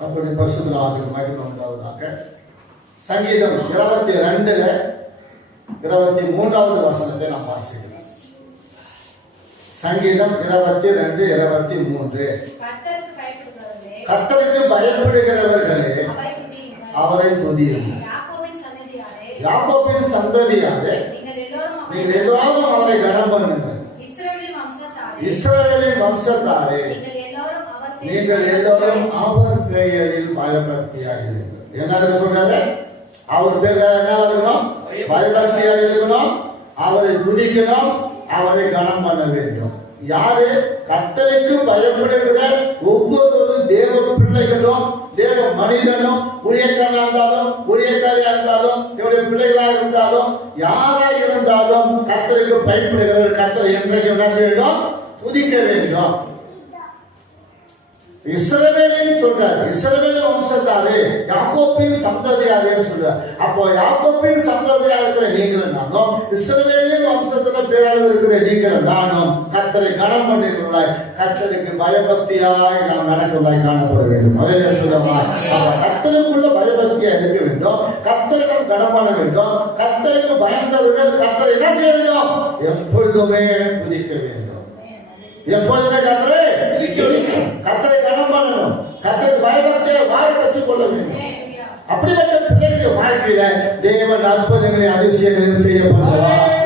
கர்த்தருடைய பரிசுத்த நாமத்துக்கு மகிமை உண்டாவதாக. சங்கீதம் 22 23வது வசனத்தை நாம் வாசிக்கிறோம். சங்கீதம் 22 23. கர்த்தருக்கு பயப்படுகிறவர்களே அவரை துதியுங்கள். யாக்கோபின் சந்ததியாரே நீங்கள் எல்லாரும் அவரை கனம் பண்ணுங்கள். இஸ்ரவேலின் வம்சத்தாரே நீங்கள் எல்லாரும் அவர் பெயரில் பயபக்தியாக இருங்கள். என்ன சொல்றாரு? அவர் பேர்ல என்ன இருக்கணும்? பயபக்தியாக இருக்கணும், அவரை துதிக்கணும், அவரை கனம் பண்ண வேண்டும். யாரு? கர்த்தருக்கு பயப்படுகிற ஒவ்வொரு தேவ பிள்ளைகளும், தேவ மனிதனும், ஊழியக்காரா இருந்தாலும் ஊழியக்காரியா இருந்தாலும் இவருடைய பிள்ளைகளாக இருந்தாலும் யாராக இருந்தாலும் கர்த்தருக்கு பயப்படுகிறவர் கர்த்தரை என்றைக்கு என்ன செய்யணும்? துதிக்க வேண்டும். இஸ்ரவேலின் சொல்றார், இஸ்ரவேல் வம்சத்தாரே யாக்கோபின் சந்ததியாரே சொல்றார். அப்போ யாக்கோபின் சந்ததியாக இருக்கிற நீங்களும் நானும், இஸ்ரவேலின் வம்சத்துல பேராக இருக்கிற நீங்களும் நானும் கர்த்தரை கனம் பண்ணுகிறாய், கர்த்தருக்கு பயபக்தியாய் நாம் நடக்கிறதாய் காணப்பட வேண்டும். அதே சொல்லுமா? கர்த்தருக்குள்ள பயபக்தியா இருக்க வேண்டும், கர்த்தரை நாம் கனம் பண்ண வேண்டும். கர்த்தருக்கு பயந்தவர்கள் கர்த்தரை என்ன செய்ய வேண்டும்? எப்பொழுதுமே துதிக்க வேண்டும். எப்பொழுதுமே கர்த்தரை கர்த்தரை கனம் பண்ணணும், கர்த்தருக்கு பயபக்தியை வாழ கற்றுக் கொள்ள வேண்டும். அப்படிப்பட்ட பிள்ளைகளுடைய வாழ்க்கையில தேவன் அற்புதங்களை அதிசயங்களையும் செய்ய பண்ணுவார்.